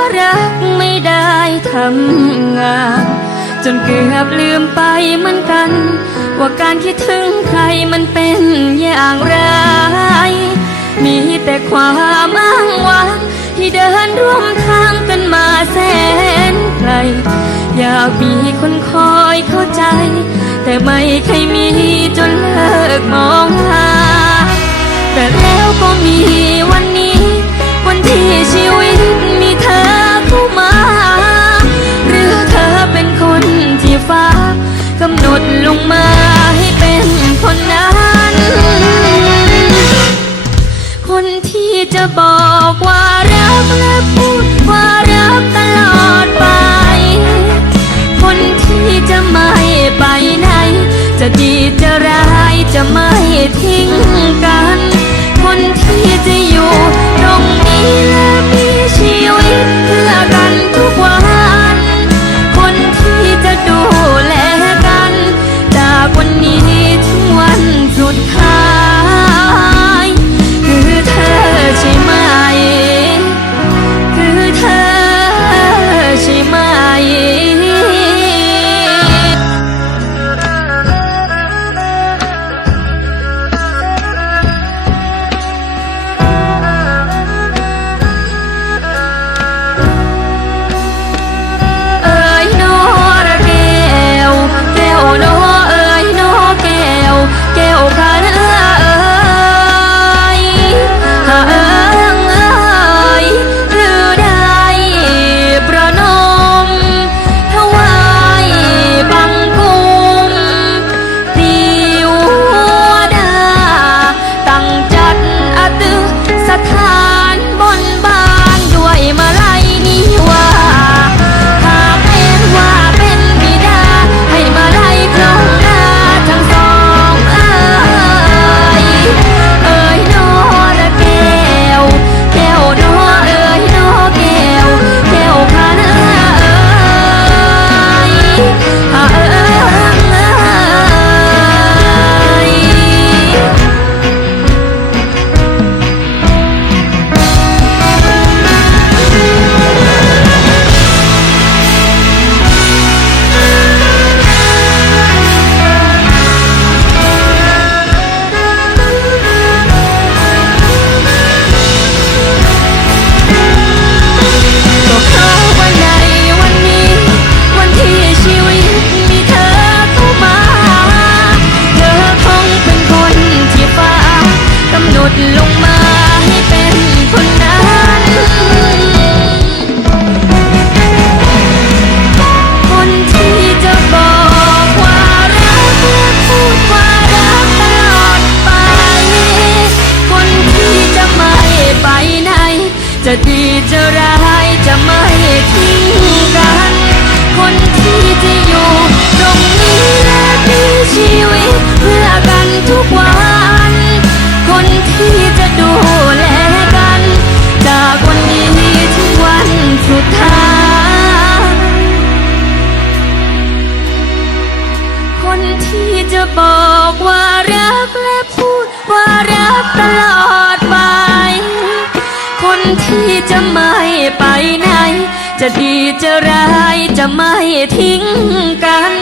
ว่ารักไม่ได้ทำงาน จนเกือบลืมไปเหมือนกัน ว่าการคิดถึงใครมันเป็นอย่างไร มีแต่ความอ้างวางที่เดินร่วมทางกันมาแสนไกล อยากมีคนคอยเข้าใจ แต่ไม่เคยมีจนเลิกมองหาแต่แล้วก็มีวันายจะไม่ทิ้งกัน คนที่จะอยู่ตรงนี้และมีชีวิตเพื่อกันทุกวัน คนที่ ไปไหน จะดีจะร้ายจะไม่ทิ้งกัน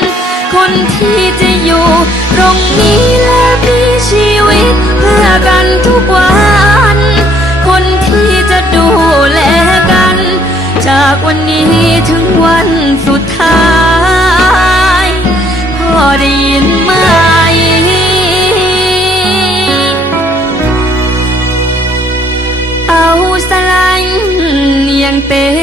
คนที่จะอยู่ ตรงนี้และมีชีวิตเพื่อกันทุกวัน te